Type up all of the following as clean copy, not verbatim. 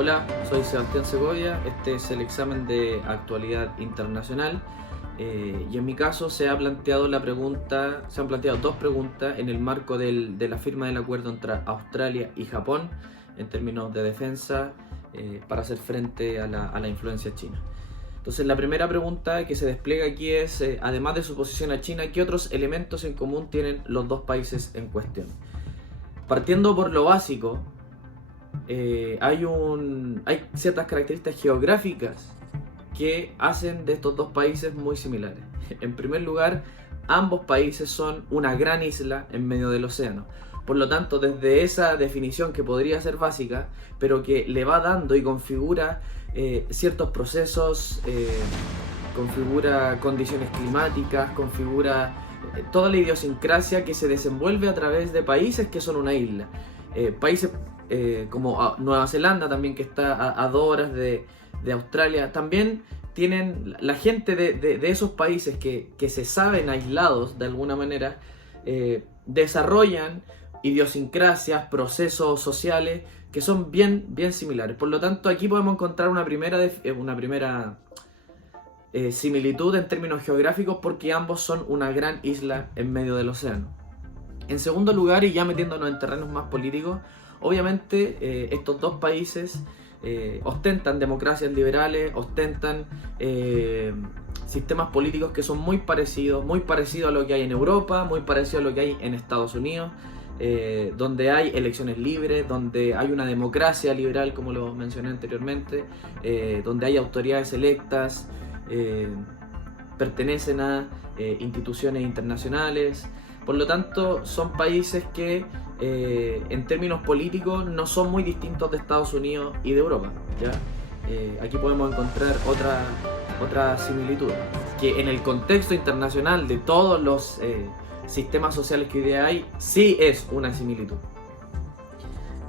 Hola, soy Sebastián Segovia, este es el examen de actualidad internacional y en mi caso se han planteado dos preguntas en el marco de la firma del acuerdo entre Australia y Japón en términos de defensa para hacer frente a la influencia china. Entonces la primera pregunta que se despliega aquí es, además de su posición a China, ¿qué otros elementos en común tienen los dos países en cuestión? Partiendo por lo básico, hay ciertas características geográficas que hacen de estos dos países muy similares. En primer lugar, ambos países son una gran isla en medio del océano. Por lo tanto, desde esa definición que podría ser básica, pero que le va dando y configura ciertos procesos, configura condiciones climáticas, configura toda la idiosincrasia que se desenvuelve a través de países que son una isla. Países como Nueva Zelanda también, que está a 2 horas de Australia, también tienen la gente de esos países que se saben aislados de alguna manera, desarrollan idiosincrasias, procesos sociales que son bien similares. Por lo tanto, aquí podemos encontrar una primera similitud en términos geográficos, porque ambos son una gran isla en medio del océano. En segundo lugar, y ya metiéndonos en terrenos más políticos, obviamente estos dos países ostentan democracias liberales, ostentan sistemas políticos que son muy parecidos a lo que hay en Europa, muy parecido a lo que hay en Estados Unidos, donde hay elecciones libres, donde hay una democracia liberal, como lo mencioné anteriormente, donde hay autoridades electas, pertenecen a instituciones internacionales. Por lo tanto, son países que en términos políticos no son muy distintos de Estados Unidos y de Europa, ¿ya? Aquí podemos encontrar otra similitud, que en el contexto internacional de todos los sistemas sociales que hoy día hay, sí es una similitud.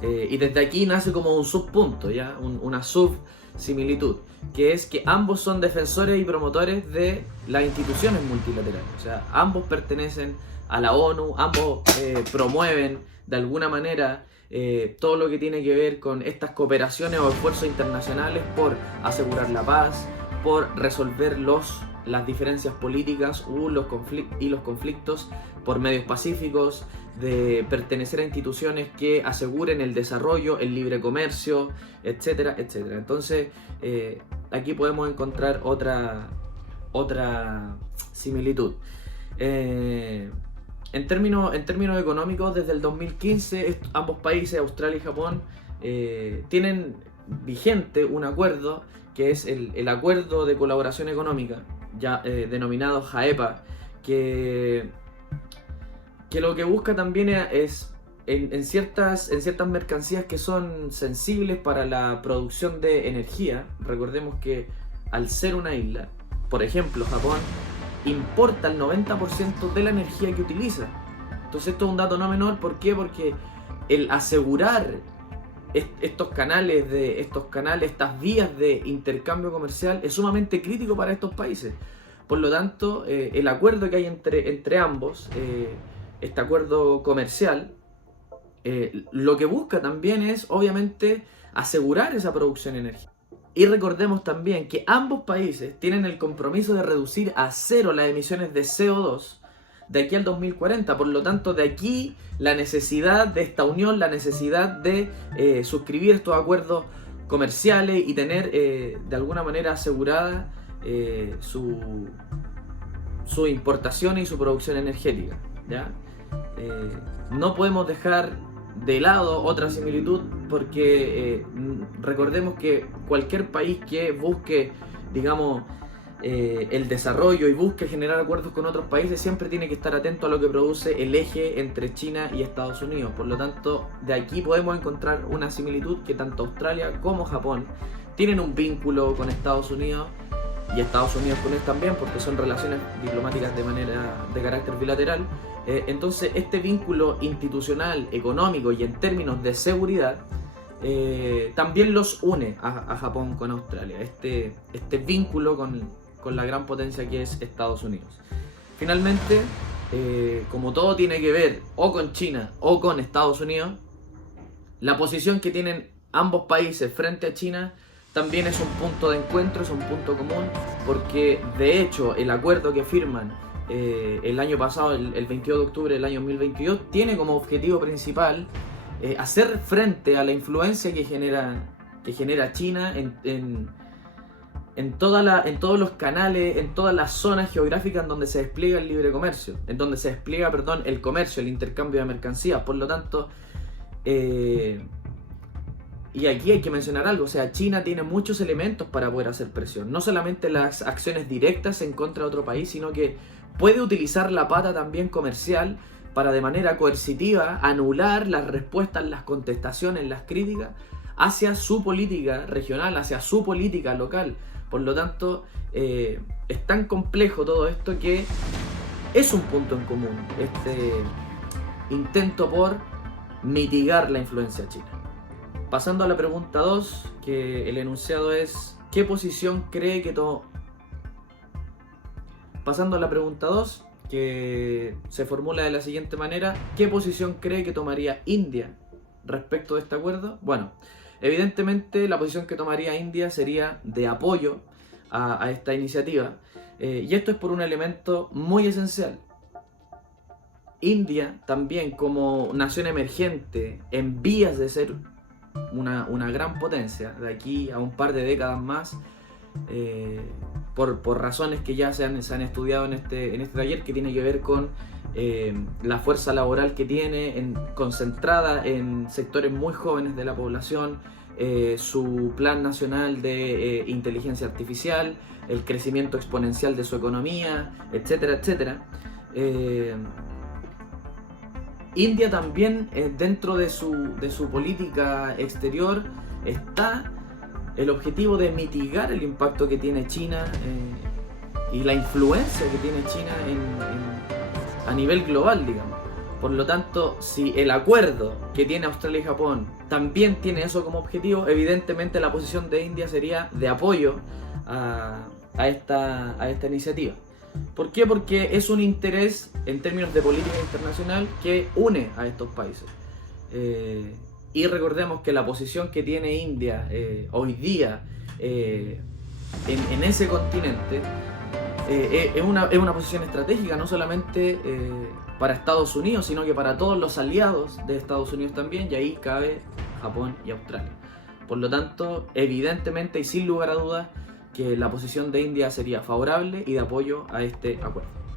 Y desde aquí nace como un subpunto, ¿ya? Una subsimilitud, que es que ambos son defensores y promotores de las instituciones multilaterales. O sea, ambos pertenecen a la ONU, ambos promueven de alguna manera todo lo que tiene que ver con estas cooperaciones o esfuerzos internacionales por asegurar la paz, por resolver las diferencias políticas y los conflictos por medios pacíficos, de pertenecer a instituciones que aseguren el desarrollo, el libre comercio, etcétera, etcétera. Entonces, aquí podemos encontrar otra similitud. En términos económicos, desde el 2015, ambos países, Australia y Japón, tienen vigente un acuerdo que es el Acuerdo de Colaboración Económica, ya denominado JAEPA, que lo que busca también es en ciertas mercancías que son sensibles para la producción de energía. Recordemos que al ser una isla, por ejemplo, Japón importa el 90% de la energía que utiliza. Entonces esto es un dato no menor. ¿Por qué? Porque el asegurar estas vías de intercambio comercial es sumamente crítico para estos países. Por lo tanto, el acuerdo que hay entre ambos, este acuerdo comercial, lo que busca también es, obviamente, asegurar esa producción de energía. Y recordemos también que ambos países tienen el compromiso de reducir a cero las emisiones de CO2 de aquí al 2040. Por lo tanto, de aquí la necesidad de esta unión, la necesidad de suscribir estos acuerdos comerciales y tener de alguna manera asegurada su importación y su producción energética, ¿ya? No podemos dejar de lado otra similitud, porque recordemos que cualquier país que busque, digamos, el desarrollo y busque generar acuerdos con otros países siempre tiene que estar atento a lo que produce el eje entre China y Estados Unidos. Por lo tanto, de aquí podemos encontrar una similitud, que tanto Australia como Japón tienen un vínculo con Estados Unidos, y Estados Unidos con él también, porque son relaciones diplomáticas de carácter bilateral. Entonces, este vínculo institucional, económico y en términos de seguridad también los une a Japón con Australia, este vínculo con la gran potencia que es Estados Unidos. Finalmente, como todo tiene que ver o con China o con Estados Unidos, la posición que tienen ambos países frente a China también es un punto de encuentro, es un punto común, porque de hecho el acuerdo que firman el año pasado, el 22 de octubre del año 2022, tiene como objetivo principal hacer frente a la influencia que genera China en todos los canales, en todas las zonas geográficas en donde se despliega el libre comercio, en donde se despliega, perdón, el comercio, el intercambio de mercancías. Por lo tanto, y aquí hay que mencionar algo, o sea, China tiene muchos elementos para poder hacer presión, no solamente las acciones directas en contra de otro país, sino que puede utilizar la pata también comercial para de manera coercitiva anular las respuestas, las contestaciones, las críticas hacia su política regional, hacia su política local. Por lo tanto, es tan complejo todo esto que es un punto en común, este intento por mitigar la influencia china. Pasando a la pregunta 2, que el enunciado es ¿qué posición cree que Pasando a la pregunta 2, que se formula de la siguiente manera: ¿qué posición cree que tomaría India respecto de este acuerdo? Bueno, evidentemente la posición que tomaría India sería de apoyo a esta iniciativa, y esto es por un elemento muy esencial. India también, como nación emergente en vías de ser una gran potencia de aquí a un par de décadas más, por razones que ya se han estudiado en este taller, que tiene que ver con la fuerza laboral que tiene concentrada en sectores muy jóvenes de la población, su plan nacional de inteligencia artificial, el crecimiento exponencial de su economía, etcétera, etcétera. India también, dentro de su política exterior, está el objetivo de mitigar el impacto que tiene China y la influencia que tiene China a nivel global, digamos. Por lo tanto, si el acuerdo que tiene Australia y Japón también tiene eso como objetivo, evidentemente la posición de India sería de apoyo a esta iniciativa. ¿Por qué? Porque es un interés en términos de política internacional que une a estos países. Y recordemos que la posición que tiene India hoy día en ese continente es una posición estratégica, no solamente para Estados Unidos, sino que para todos los aliados de Estados Unidos también, y ahí cabe Japón y Australia. Por lo tanto, evidentemente y sin lugar a dudas, que la posición de India sería favorable y de apoyo a este acuerdo.